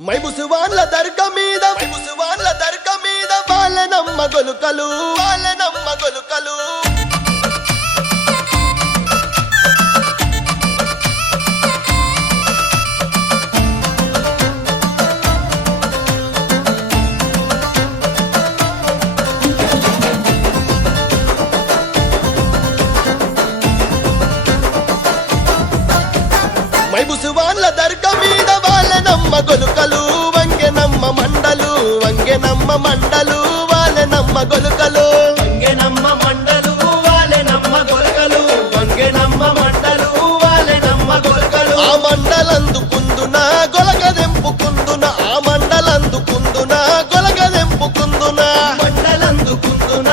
మైముసువాన్ల దర్గా మీద వాళ్ళనమ్మ గొలుకలు మైముసువాన్ల దర్గా మీద వాళ్ళనమ్మ గొలుకలు వంగెనమ్మ మండలు వాళ్ళనమ్మ గొలుకలు వంగెనమ్మ మండలు వాళ్ళనమ్మ గొలకలు వంగెనమ్మ మండలు వాళ్ళనమ్మ గొలకలు ఆ మండలందుకుందున గొలగదెంపుకుందున మండలందుకుందున మండలందుకుందున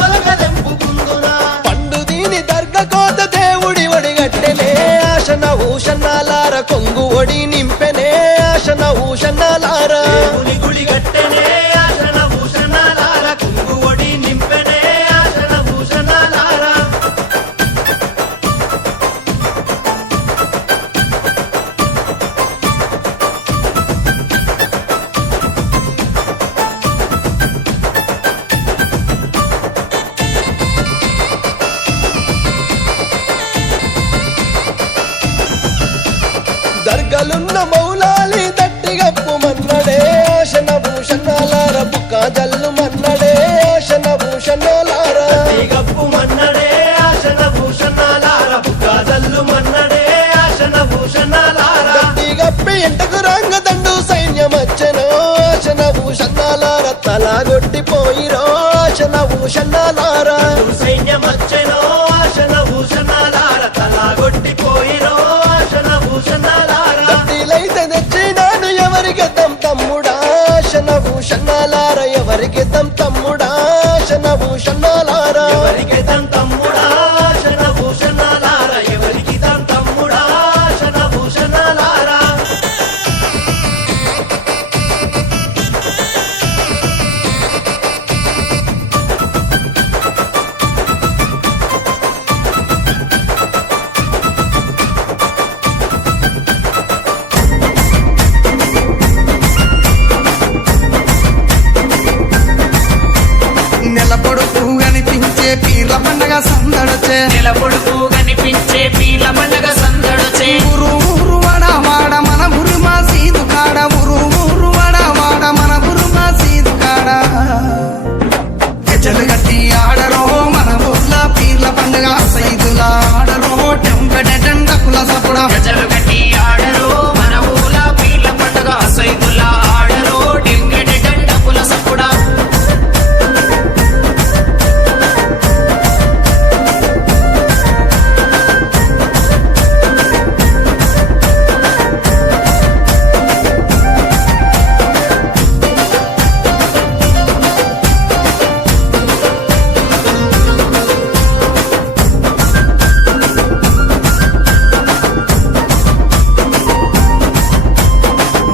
గొలగదెంపుకుందున పండు దీని దర్గ కోత దేవుడి ఒడిగట్టెనే ఆశన ఊషన్నాలార కొంగు ఒడి నింపెనే ఆశన ఊషన్నాలార దేవుని గుడి గట్టెనే ఆశన భూషణాలార కుంగు ఒడి నింపెనే ఆశన భూషణాలార దర్గలున్న మౌలాలి దట్టిగప్పు మన్నడే ఆశన భూషణాలార బుక్క జల్లు మన్నడే ఆశన భూషణాలార గప్పు మన్నడే ఆశన భూషణాలార బుకాజల్లు మన్నడే ఆశన భూషణాలార దట్టిగప్పి ఇంటకు రంగ దండు సైన్యమచ్చనో ఆశన భూషణాలార తలాగొట్టిపోయిరో ఆశన భూషణాలార సైన్యమచ్చెనో ఆశన భూషణాలార తలాగొట్టిపోయిరో ఆశన భూషణాలార దట్టిలైతే తెచ్చినాను ఎవరికి తమ్ముడా ఆశన భూషణాలార ఎవరికి తమ్ముడా ఆశన భూషణాలార ఎవరికి తమ్ముడా ఆశన భూషణాలార ఎవరికి తమ్ముడా ఆశన భూషణాలార నెలపొడుపు కనిపించే పీర్ల పండగ సందడచే నిలబొడుకు కనిపించే పీర్ల పండగ సందడొచ్చే ఊరు ఊరు వాడ వాడ మన ఊరు మా సీదు కాడ ఊరు ఊరు వాడ వాడ మన ఊరు మా సీదు కాడ గజలు గట్టి ఆడరో మన ఊర్ల పీర్ల పండగ సైదుల ఆడరో టెంకటెండకుల సపుడ గజలు కట్టి ఆడరో మన ఊల పీర్ల పండగ సైదుల్లా ఆడరో డెంగెడె డండపుల సప్పుడా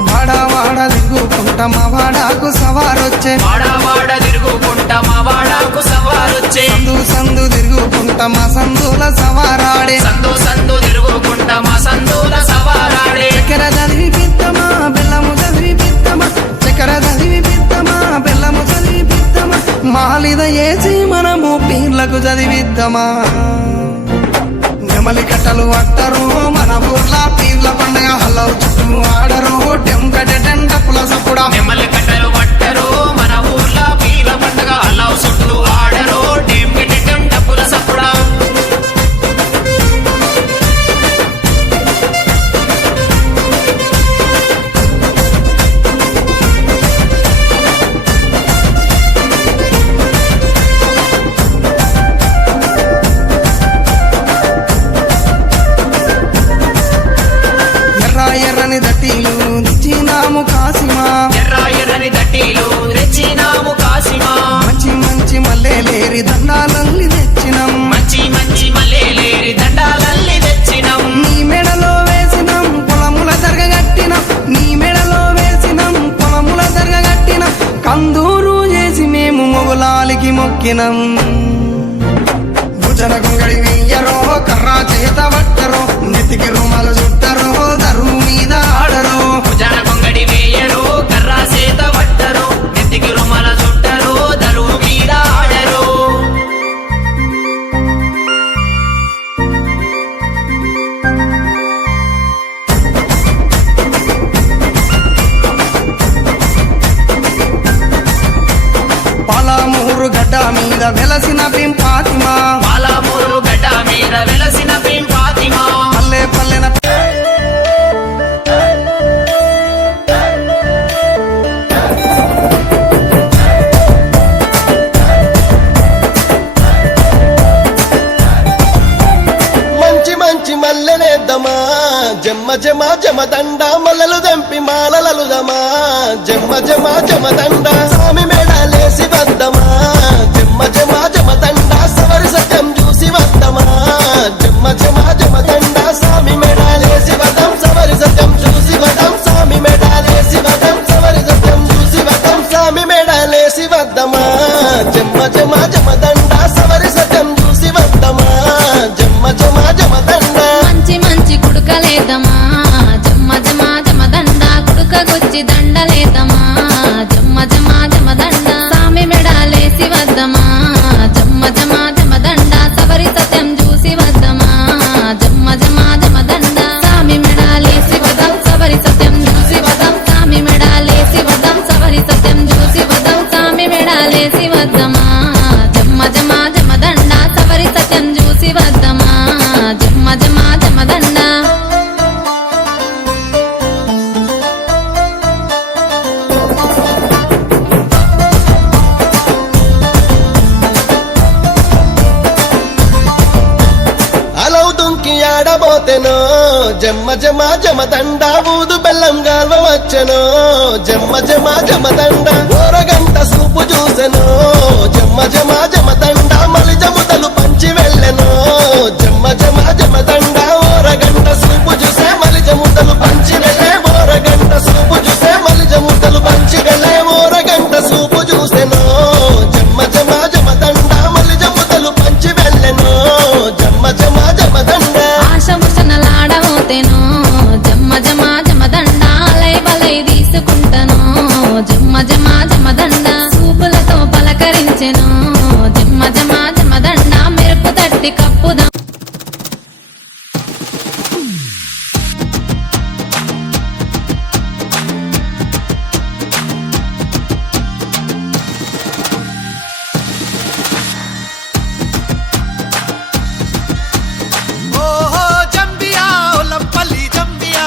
వాడ వాడ దిగుకుంట మా వాడాకు సవారొచ్చే వాడ తిరుగుకుంటా మా వాడాకు సవారొచ్చే సందు సందు తిరుగుకుంట మా సందుల సవారాడే సందు తిరుగుకుంటా మా సందుల సవారాడే చక్కెర చదివి పిత్తమా బెల్లము చదివి పిత్తమా చక్కెర చదివి పిత్తమా బెల్లము చదివి పిత్తమా మాలిద ఏసి మనము పీర్లకు చదివిద్దామా నెమలి కట్టలు అట్టరు మన ఊర్ల పీర్ల పండగ హలవు చుట్టూ ఆడరు టెంకటెండ పులసపుడా నెమ్మలి కట్టలు పట్టరు మన ఊర్ల పీర్ల పండగ అల్లావు చుట్టూ ఆడరో డెంగెడె డండపుల సప్పుడా ఎర్ర ఎర్రని దట్టీలు దిచ్చినాము కాసిమా ఎర్రని దట్టీలు తెచ్చినాము కాసిమా మంచి మంచి మల్లెలేరి దండాలల్లి తెచ్చినాం మంచి మల్లెలేరి దండాలల్లి తెచ్చినాం నీ మెడలో వేసినాం పొలముల జరగగట్టినాం నీ మెడలో వేసినాం పొలముల జరగగట్టినాం కందూరు చేసి మేము మొగులాలికి మొక్కినం భుజన గుంగడి వెయ్యరో కర్రా చేత పట్టరో నెత్తికి రుమాలు చుట్టరో మీద వెలసిన పింపాతిమా పాలమూరు గడ్డ మీద వెలసిన పింపాతిమా పల్లె పల్లెన మంచి మంచి మల్లెనేద్దామా జమ్మ జమ జమదండ మల్లలు దంపి మాలలలుదమా జమ్మ జమ జమదండ స్వామి మేడాలేసి వద్దమా జమ్మ జమ జమదండ సవరి సత్యం చూసి వద్దమా జమ్మ జమ జమదండ స్వామి మేడాలేసి వదం సవరి సత్యం చూసి వదం స్వామి మేడాలేసి వదం సవరి సత్యం చూసి వదం స్వామి మేడాలేసి వద్దమా జమ్మ జమ జమదండ సవరి సత్యం చూసి వద్దమా జమ్మ జమ జమదండ మంచి మంచి కుడుకలేదమా జమ్మ జమ జమదండ కుడుకగొచ్చి దండలేదమా జమ్మ జమ జమదండ సామి మెడాలేసి వద్దమా జమ్మ జమ జమదండ సవరి సత్యం చూసి వద్దమా జమ్మ జమ జమదండ సామి మెడాలేసి వదం సవరి సత్యం చూసి వదం సామి మెడాలేసి వదం సవరి సత్యం చూసి వదం సామి మెడాలేసి వద్దమా జమ్మ జమ జమదండ సవరి సత్యం చూసి వద్దమా జమ్మ జమ జమదండ అలవు దుంకి ఆడబోతెనో జమ్మ జమ జమదండ ఊదు బెల్లం గాల్వ వచ్చెనో జమ్మ జమ జమదండ ఓరగంట సూపు చూసెనో జమ్మ జమ జమదండ మలి జముతలు పంచి వెళ్ళెనో జమ్మ జమ జమదండ ఓరగంట సూపు చూసే మలి జముతలు పంచి వెళ్ళే ఓరగంట సూపు చూసే మలి జముతలు పంచి వెళ్ళే ఓరగంట సూపు చూసెనో జమ్మ జమ జమదండ మలి జముతలు పంచి వెళ్ళెనో జమ్మ జమ జమదండ ఆశముషనలాడబోతేను జమ్మ జమ జమదండ లై బలై తీసుకుంటను జమ్మ జమ జమదండ చూపులతో పలకరించెను జమ్మ జమ జమదండ మెరుపు తట్టి కప్పుదా ఓహో జంబియా ఒలంపల్లి జంబియా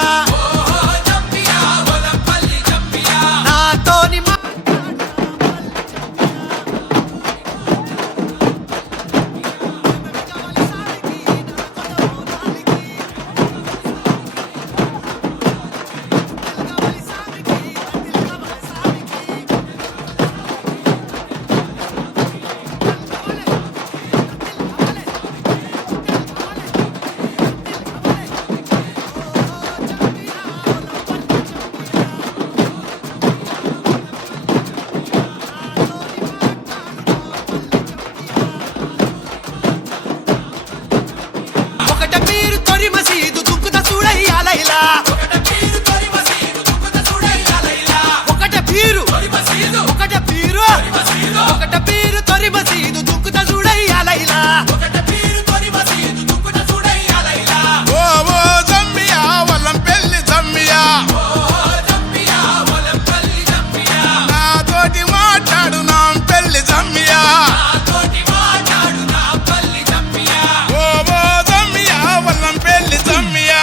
నాతోని ఒకట మీరు తొరి మసీదు దుక్కుత చూడయ్యాలైలా ఒకట పీరు ఒకట పీరు తొరి మసీదు దుక్కుత చూడయ్యాలైలా ఓ ఓ జమ్మియా వల్లం పెళ్లి జమ్మియా నాతోటి మాట్లాడు నా పెళ్లి జమ్మియా ఓ ఓ జమ్మియా వల్లం పెళ్లి జమ్మియా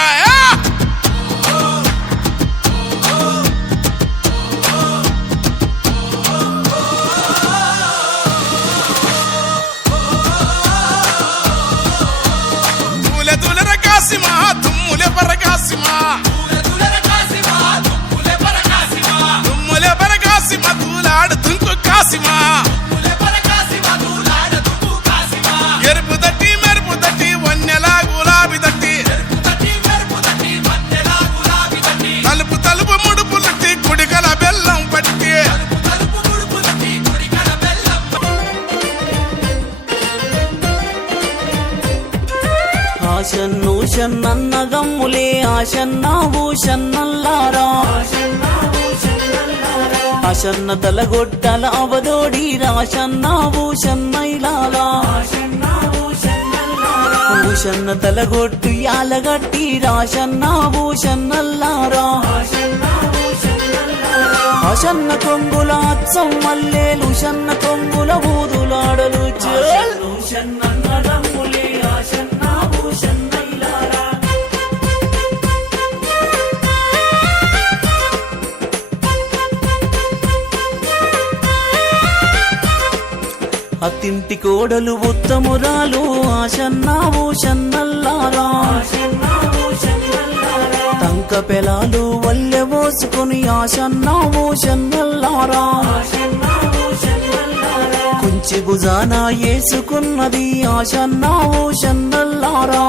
తూలె తూలెర కాసిమా తుమ్ములె పరకాసిమా తుమ్ములె పరకాసిమా తూలాడు తుంకు కాసిమా ఎరుపు తట్టి మెరుపు తట్టి వన్నెలా గులాబీ తట్టి తలుపు తలుపు ముడుపు తట్టి కుడికల బెల్లం పట్టి ఆశన్ను షన్నన్నదమ్ములే ఆశన్న భూషన్నల్లారా ఆశన్న తలగొట్టల అవదోడి రాశన్న భూషన్నైలాలా భూషన్న తలగొట్టు యాలగట్టి రాశన్న భూషన్నల్లారా ఆశన్న కొంగుల అచ్చం మల్లేలు షన్న కొంగుల ఊదులాడలు షన్నన్నదమ్ములే ఆశన్న భూషన్నైలారా అత్తింటి కోడలు ఉత్తమురాలు ఆశన్నా భూషన్నల్లారా తంక పెలాలు వల్లె పోసుకొని ఆశన్నా భూషన్నల్లారా కుంచి భుజాన వేసుకున్నది ఆశన్నా భూషన్నల్లారా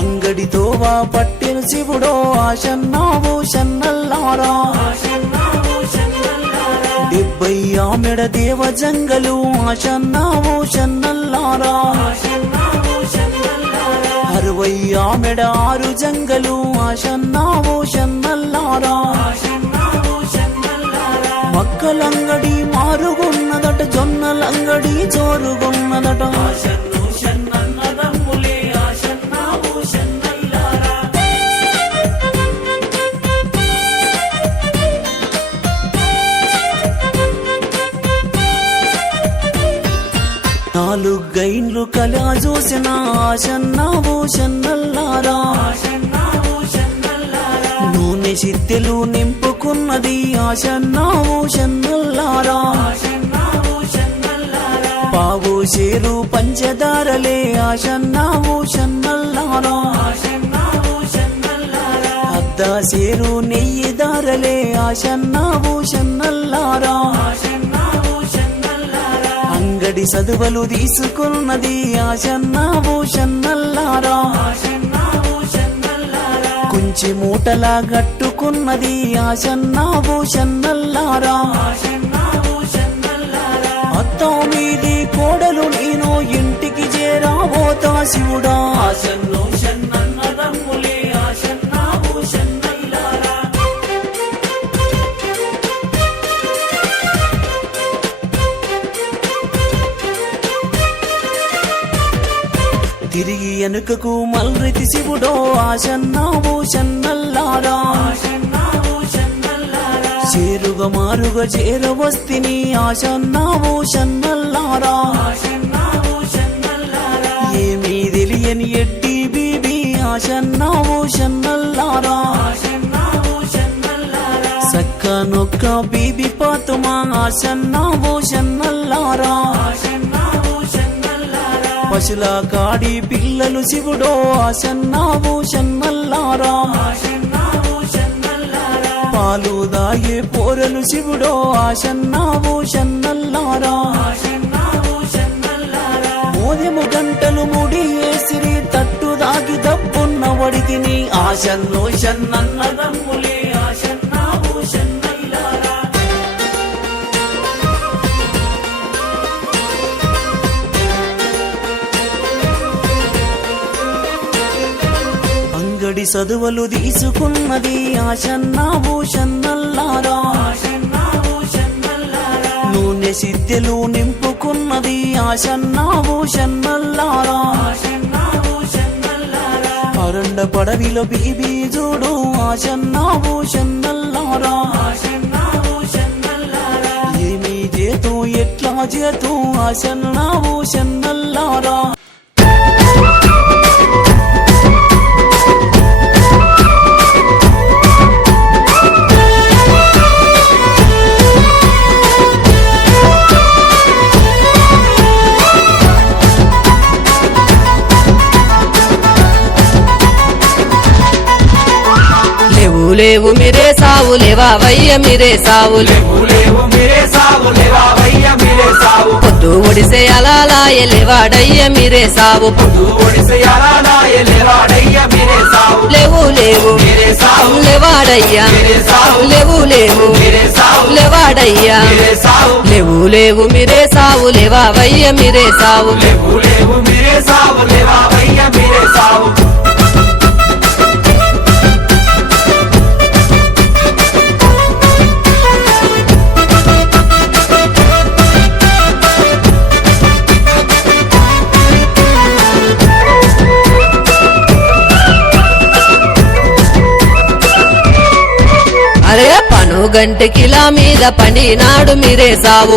అంగడితో వా పట్టిన శివుడో ఆశన్నా భూషన్నల్లారా 70 ఆమెడ దేవ జంగలు ఆశన్నా భూషన్నల్లారా 60 ఆమెడ 6 జంగలు ఆశన్నా భూషన్నల్లారా మక్కలంగడి మారుగున్నదట జొన్నలంగడి జోరుగున్నదట నాలుగైన్లు కలా చూసిన ఆశన్నా భూషన్నల్లారా నూనె సిత్తెలు నింపుకున్నది ఆశన్నా భూషన్నల్లారా పావు చేరు పంచదారలే ఆశన్నా భూషన్నల్లారా అద్దా చేరు నెయ్యి దారలే ఆశన్నా భూషన్నల్లారా అంగడి చదువులు తీసుకున్నది ఆశన్నా భూషన్నల్లారా కుంచి మూటలా గట్టుకున్నది ఆశన్నా భూషన్నల్లారా అత్తో మీది కోడలు నేను ఇంటికి చేరాబోతా శివుడా ఆశన్నో షన్నన్నదమ్ములే ఆశన్నా భూషన్నైలారా తిరిగి వెనుకకు మల్రితి శివుడో ఆశన్నా భూషన్నల్లారా చేరుగా మారుగా చేరవస్తిని ఆశన్నా భూషన్నల్లారా ఏమీ తెలియని ఎడ్డి బీబీ ఆశన్నా భూషన్నల్లారా సక్క నొక్క బీబీ పాతుమా ఆశన్నా భూషన్నల్లారా పశుల కాడి పిల్లలు శివుడో ఆశన్నా భూషన్నల్లారా పాలు దాయే పోరలు శివుడో ఆశన్నా భూషన్నల్లారా మోదెము గంటలు ముడి వేసిరి తట్టు దాగి దబ్బున్న వడికిని ఆశన్నో షన్నన్నదమ్ములే ఆశన్నా భూషన్నైలారా అంగడి చదువులు తీసుకున్నది ఆశన్నా భూషన్నల్లారా నూనె సిద్దెలు నింపుకున్నది ఆశన్నా భూషన్నల్లారా అరండ పడవిలో బీబీ చూడు ఆశన్నా భూషన్నల్లారా ఏమీ చేతూ ఎట్లా చేతూ ఆశన్నా భూషన్నల్లారా లేవు మీరే సావు లేవావయ్య మీరే సావు పొద్దు ఒడిసే అలాలాయ లేవాడయ్య మీరే సావు లేవు లేవు లేవాడయ్యా లేవు లేవు లేవాడయ్యా లేవు లేవు మీరే సావు లేవావయ్య మీరే సావు అరే గంటకిలా మీద పండినాడు మీరే సావు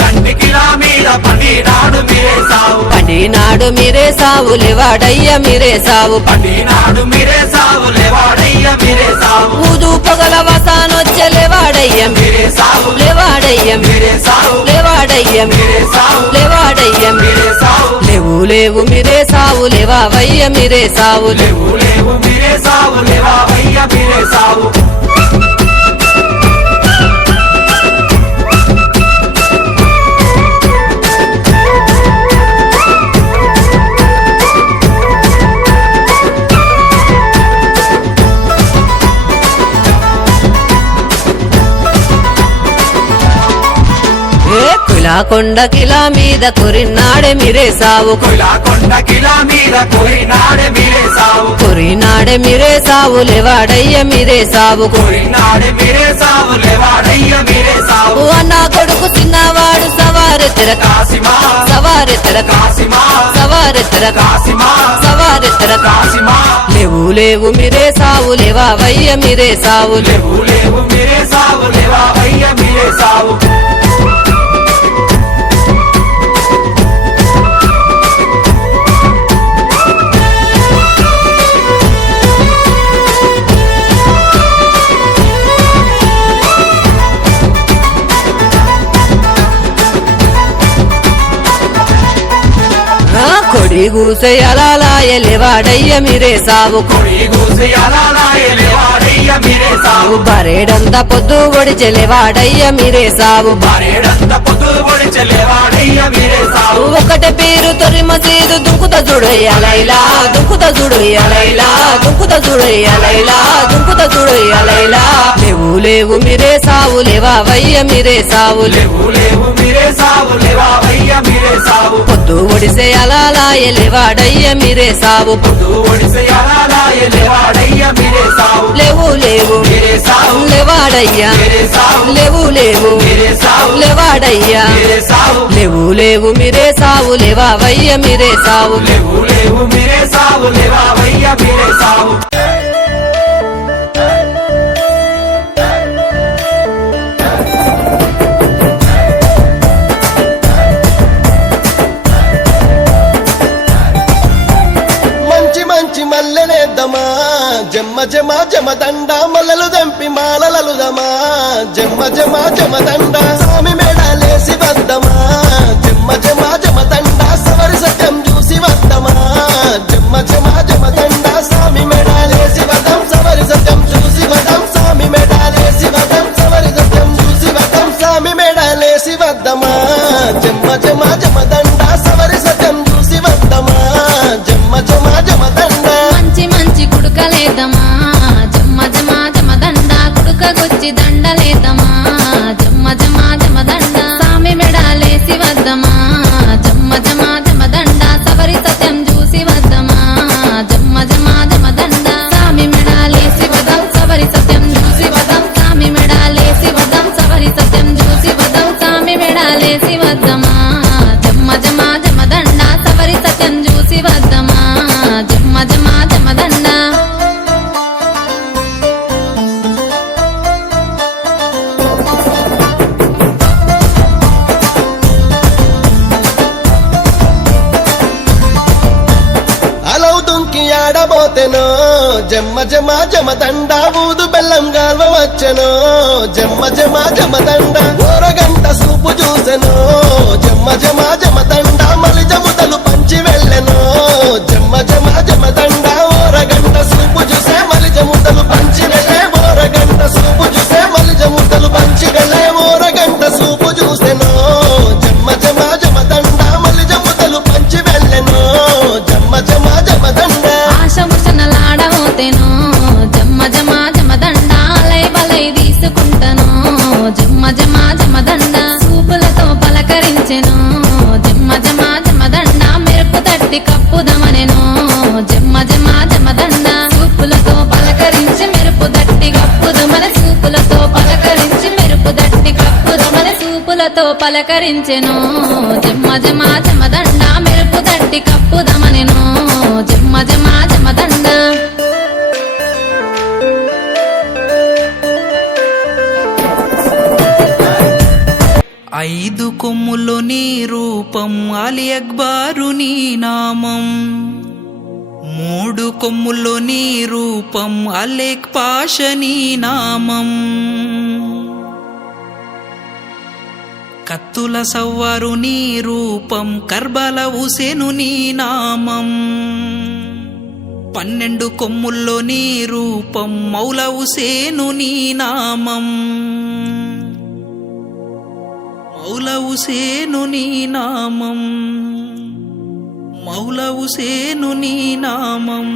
గంటికిలా మీద పండినాడు మీరే సావు పండినాడు మీరే సావు లేవాడయ్య మీరే సావు పండినాడు మీరే సావు లేవాడయ్య మీరే సావు ఊదు పొగల వసానొచ్చే లేవాడయ్య మీరే సావు లేవాడయ్య మీరే సావు లేవాడయ్య మీరే సావు లేవాడయ్య మీరే సావు లేవు లేవు మీరే సావు లేవావయ్య మీరే సావు లేవు లేవు మీరే సావు లేవావయ్య మీరే సావు కొండ కిలా మీద కొరినాడే మీరే సావు కొండ కిలా మీద కొరినాడే మీరే సావు కొరినాడే మీరే సావు లేవాడయ్య మీరే సావు కొరినాడే మీరే సావు లేవాడయ్య మీరే సావు అన్న కొడుకు చిన్నవాడు సవారెత్తర కాసిమా సవారెత్తర కాసిమా సవారెత్తర కాసిమా సవారెత్తర కాసిమా లేవు లేవు మీరే సావు లేవావయ్య మీరే సావు లేవు లేవు మీరే సావు లేవావయ్య మీరే సావు కొడి గూసే అలాలాయ లేవాడయ్య మీరే సావు కొడి గూసే అలాలాయ లేవాడయ్య మీరే సావు బరేడంతా పొద్దు ఒడిచె లేవాడయ్య మీరే సావు బరేడంతా పొద్దు ఒడిచె లేవాడయ్య మీరే సావు ఒకటే పేరు తొరి మసీదు దుంకుత చూడయ్యలైలా దుంకుత చూడయ్యలైలా దుంకుత చూడయ్యలైలా దుంకుత చూడయ్యలైలా లేవు లేవు మీరే సావు లేవావయ్య మీరే సావు లేవు లేవు మీరే సావు లేవావయ్య మీరే సావు పొద్దు ఒడిసే అలాలాయ లేవాడయ్య మీరే సావు పొద్దు ఒడిసే అలాలాయ లేవాడయ్య మీరే సావు లేవు లేవు మీరే సావు లేవాడయ్య మీరే సావు లేవు లేవు మీరే సావు లేవాడయ్య మీరే సావు లేవు లేవు మీరే సావు లేవావయ్య మీరే సావు లేవు లేవు మీరే సావు లేవావయ్య మీరే సావు మంచి మంచి మల్లెలేద్దామా జమ్మ జమ జమ దండ మల్లలు దంపి మాలలలుదమా జమ్మ జమ జమ దండ స్వామి మేడాలేసి వద్దమా జమ్మ జమ జమ దండ సవరి సత్యం చూసి వద్దమా జమ్మ జమ జమ దండ స్వామి మేడాలేసి వదం సవరి సత్యం చూసి వదం స్వామి మేడాలేసి వదం సవరి సత్యం చూసి వదం స్వామి మేడాలేసి వద్దమా జమ్మ జమ జమ దండ సవరి సత్యం చూసి వద్దమా జమ్మ జమ జమ దండ మంచి మంచి కుడుకలేదమా జమ్మ జమ జమ దండ కుడుకగొచ్చి దండలేదమా జమ్మ జమ జమ దండ సామి మెడాలేసి వద్దమా జమ్మ జమ జమ దండ సవరి సత్యం చూసి వద్దమా జమ్మ జమ జమ దండ సామి మెడాలేసి వదం సవరి సత్యం చూసి వదం సామి మెడాలేసి వదం సవరి సత్యం చూసి వదం సామి మెడాలేసి వద్దమా జమ్మ జమ జమ దండ సవరి సత్యం చూసి వద్దమా జమ్మ జమ జమ దండ అలవు దుంకి ఆడబోతెనో జమ్మ జమ జమ దండ ఊదు బెల్లం గాల్వ వచ్చెనో జమ్మ జమ జమ దండ ఓరగంట సూపు చూసెనో జమ్మ జమ జమ దండ మలి జముతలు పంచి వెళ్ళెనో జమ్మ జమ జమ దండ ఓరగంట సూపు చూసే మలి జముతలు పంచి వెళ్ళే ఓరగంట సూపు చూసే మలి జముతలు పంచి వెళ్ళే ఓరగంట సూపు చూసెనో జమ్మ జమ జమ దండ మలి జముతలు పంచి వెళ్ళెనో జమ్మ జమ జమ దండ ఆశముషనలాడబోతేనో జమ్మ జమ జమ దండ అలై బలై తీసుకుంటను జమ్మ జమ జమ దండ సూపులతో పలకరించెను జమ్మ జమ జమ దండ మెరుపు తట్టి కప్పుదమనెను జమ్మ జమ జమ దండ సూపులతో పలకరించి మెరుపు తట్టి కప్పుదమన సూపులతో పలకరించి మెరుపు తట్టి కప్పుదమన సూపులతో పలకరించెను జమ్మ జమ జమ దండ మెరుపు తట్టి కప్పుదమనెను జమ్మ జమ జమ దండ కొమ్ముల్లో నీ రూపం అలీ అక్బారు నీ నామం 3 కొమ్ముల్లో నీ రూపం అలేక్ పాష నీ నామం కత్తుల సవ్వారు నీ రూపం కర్బల హుసేను నీ నామం 12 కొమ్ముల్లో నీ రూపం మౌలా హుసేను నీ నామం మౌలా హుసేను నీ నామం మౌలా హుసేను నీ నామం